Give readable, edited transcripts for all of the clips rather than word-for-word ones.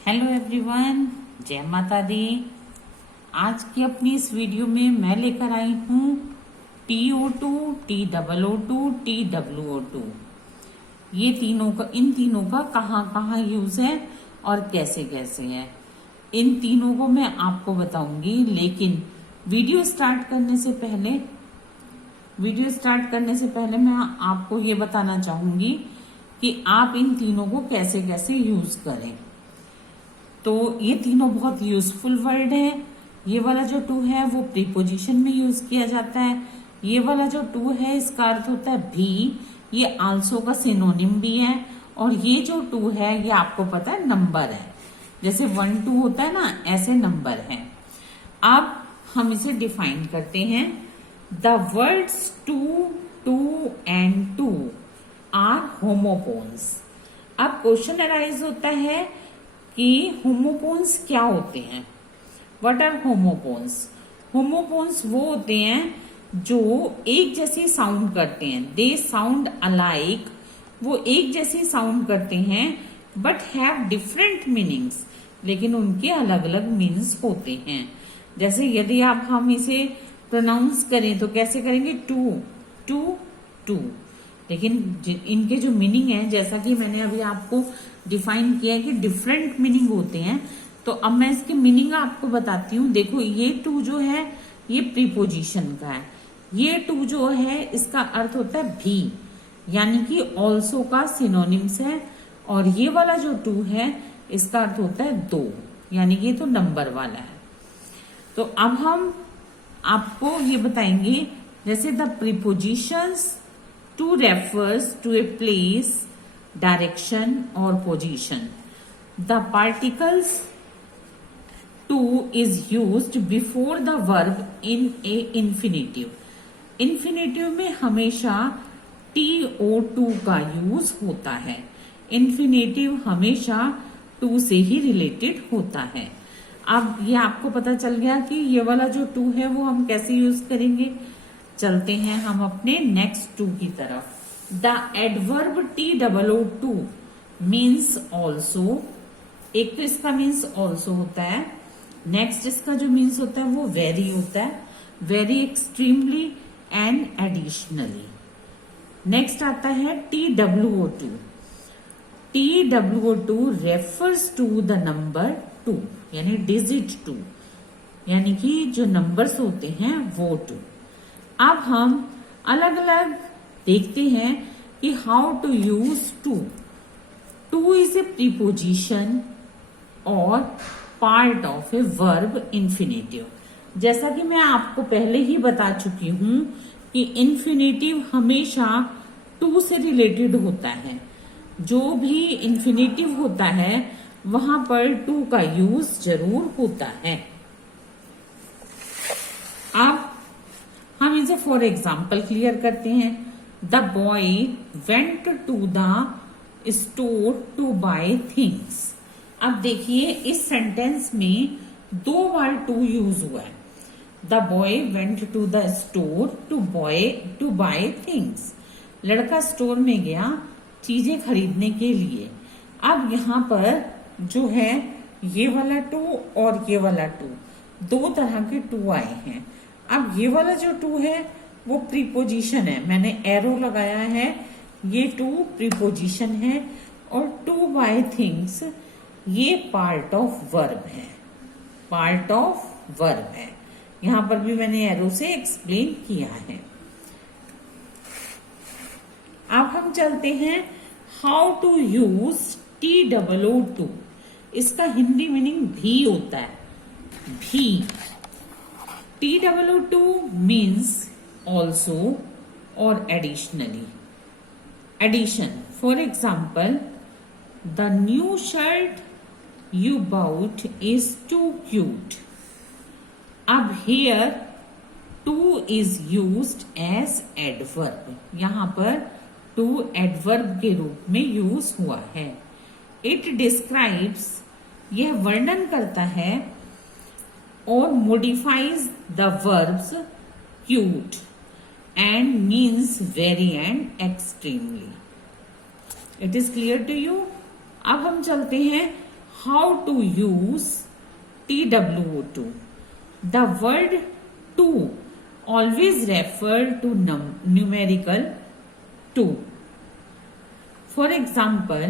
Hello everyone, जय माता दी। आज की अपनी इस वीडियो में मैं लेकर आई हूँ TO2, TOO2, TWO2। इन तीनों का कहाँ कहाँ यूज है और कैसे कैसे है, इन तीनों को मैं आपको बताऊंगी। लेकिन वीडियो स्टार्ट करने से पहले मैं आपको ये बताना चाहूंगी कि आप इन तीनों को कैसे कैसे यूज करें। तो ये तीनों बहुत यूजफुल वर्ड है। ये वाला जो टू है वो प्रीपोजिशन में यूज किया जाता है। ये वाला जो टू है इसका अर्थ होता है भी, ये आल्सो का सिनोनिम भी है। और ये जो टू है ये आपको पता है नंबर है, जैसे 1 2 होता है ना, ऐसे नंबर है। अब हम इसे डिफाइन करते हैं। The words two, to and too are homophones. अब क्वेश्चन अराइज होता है कि होमोपोन्स क्या होते हैं। What are होमोपोन्स? होमोपोन्स वो होते हैं जो एक जैसी साउंड करते हैं। दे साउंड अलाइक, वो एक जैसी साउंड करते हैं बट हैव डिफरेंट मीनिंग्स, लेकिन उनके अलग अलग मीनिंग्स होते हैं। जैसे यदि हम इसे प्रोनाउंस करें तो कैसे करेंगे? To two too. लेकिन इनके जो मीनिंग है, जैसा कि मैंने अभी आपको डिफाइन किया है कि डिफरेंट मीनिंग होते हैं, तो अब मैं इसकी मीनिंग आपको बताती हूँ। देखो, ये टू जो है ये प्रीपोजिशन का है। ये टू जो है इसका अर्थ होता है भी, यानी कि ऑल्सो का सिनोनिम्स है। और ये वाला जो टू है इसका अर्थ होता है दो, यानी कि ये तो नंबर वाला है। तो अब हम आपको ये बताएंगे, जैसे the prepositions to refers to a place, direction or position. The particles to is used before the verb in a infinitive. Infinitive में हमेशा TO2 का यूज होता है। Infinitive हमेशा टू से ही रिलेटेड होता है। अब ये आपको पता चल गया कि ये वाला जो टू है वो हम कैसे यूज करेंगे। चलते हैं हम अपने नेक्स्ट टू की तरफ। The adverb TOO2 means also. एक तो इसका मीन्स ऑल्सो होता है। नेक्स्ट इसका जो मीन्स होता है वो वेरी होता है, very extremely and additionally. Next आता है TWO2। TWO2 refers to the number 2, यानी डिजिट 2, यानी कि जो नंबर्स होते हैं वो 2। अब हम अलग अलग देखते हैं कि how to use to. To is a preposition और part of a verb infinitive. जैसा कि मैं आपको पहले ही बता चुकी हूं कि इन्फिनेटिव हमेशा टू से रिलेटेड होता है। जो भी इन्फिनेटिव होता है वहां पर टू का यूज जरूर होता है। अब हम इसे फॉर एग्जाम्पल क्लियर करते हैं। The boy went to the store to buy things. अब देखिए इस सेंटेंस में 2 बार टू यूज हुआ है। The boy went to the store to buy things. लड़का स्टोर में गया चीजें खरीदने के लिए। अब यहाँ पर जो है ये वाला टू और ये वाला टू, 2 तरह के टू आए हैं। अब ये वाला जो टू है वो प्रीपोजिशन है, मैंने एरो लगाया है, ये टू प्रीपोजिशन है। और टू बाय थिंग्स ये पार्ट ऑफ वर्ब है, पार्ट ऑफ वर्ब है। यहां पर भी मैंने एरो से एक्सप्लेन किया है। अब हम चलते हैं हाउ टू यूज TWO2। इसका हिंदी मीनिंग भी होता है, भी। TWO2 means also or additionally. Addition. For example, the new shirt you bought is too cute. अब here to is used as adverb. यहाँ पर to adverb के रूप में यूज हुआ है। It describes, यह वर्णन करता है और modifies the verbs cute and means very and extremely. It is clear to you? अब हम चलते हैं how to use TWO2. The word two always refer to numerical two. For example,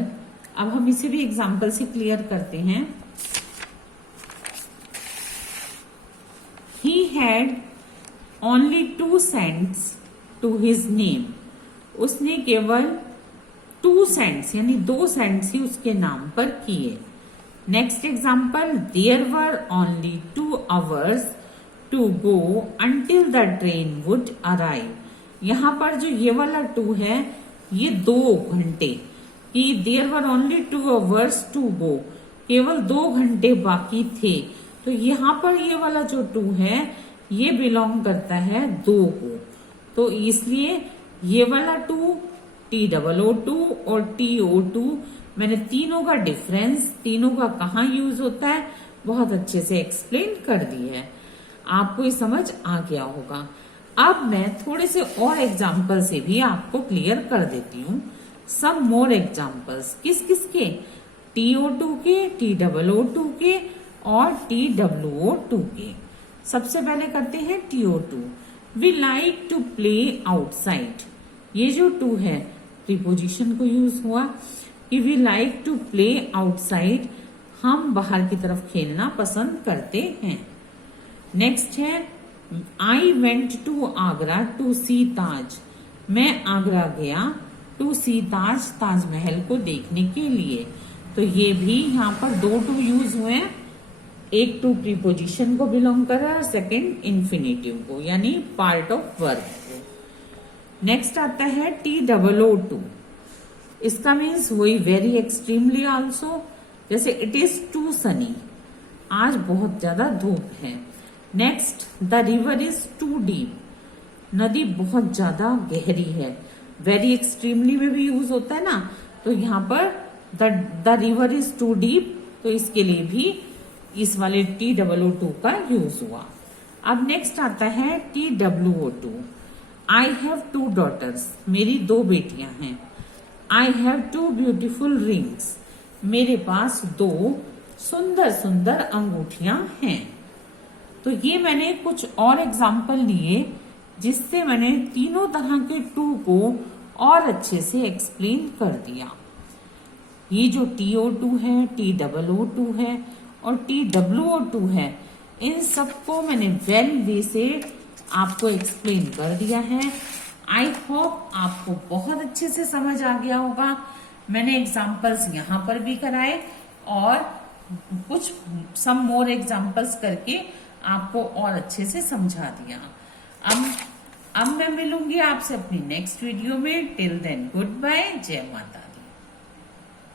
अब हम इसे भी एग्जाम्पल से क्लियर करते हैं. He had only 2 cents to his name. उसने केवल 2 cents यानी 2 cents ही उसके नाम पर किए. Next example, there were only 2 hours to go until the train would arrive. यहाँ पर जो ये वाला 2 है ये 2 घंटे, कि there were only 2 hours to go, केवल 2 घंटे बाकी थे. तो यहाँ पर ये वाला जो 2 है ये बिलोंग करता है 2 को. तो इसलिए ये वाला 2 TOO2 और TO2 मैंने तीनों का डिफरेंस, तीनों का कहाँ यूज होता है बहुत अच्छे से एक्सप्लेन कर दी है. आपको ये समझ आ गया होगा. अब मैं थोड़े से और एग्जाम्पल से भी आपको क्लियर कर देती हूँ. सम मोर एग्जाम्पल्स. किस किस के? TO2 के, TOO2 के और TWO2 के. सबसे पहले करते हैं TO2. We like to play outside. ये जो 2 है प्रीपोजिशन को यूज हुआ कि we like to play outside, हम बाहर की तरफ खेलना पसंद करते हैं. नेक्स्ट है I went to Agra to see Taj. मैं आगरा गया टू सी ताज, ताजमहल को देखने के लिए. तो ये भी यहाँ पर 2 टू यूज हुए हैं. एक 2 प्रीपोजिशन को बिलोंग कर रहा है, सेकेंड इन्फिनेटिव को यानी पार्ट ऑफ वर्ब को. नेक्स्ट आता है TOO2. इसका मीन्स वही वेरी एक्सट्रीमली आल्सो. जैसे इट इज टू सनी, आज बहुत ज्यादा धूप है. Next, the river is too deep. नदी बहुत ज्यादा गहरी है. वेरी एक्सट्रीमली में भी यूज होता है ना, तो यहाँ पर the river is too deep, तो इसके लिए भी इस वाले TOO2 का यूज हुआ. अब नेक्स्ट आता है TWO2. I have 2 daughters. मेरी 2 बेटियां हैं. I have 2 beautiful rings. मेरे पास 2 सुंदर सुंदर अंगूठियां हैं. तो ये मैंने कुछ और एग्जाम्पल लिए जिससे मैंने तीनों तरह के 2 को और अच्छे से एक्सप्लेन कर दिया. ये जो TO2 है, TOO2 है और TWO2 है, इन सबको मैंने वेल वे से आपको एक्सप्लेन कर दिया है. आई होप आपको बहुत अच्छे से समझ आ गया होगा. मैंने एग्जाम्पल्स यहाँ पर भी कराए और कुछ सम मोर एग्जाम्पल्स करके आपको और अच्छे से समझा दिया. अब मैं मिलूंगी आपसे अपनी नेक्स्ट वीडियो में. Till then goodbye. जय माता.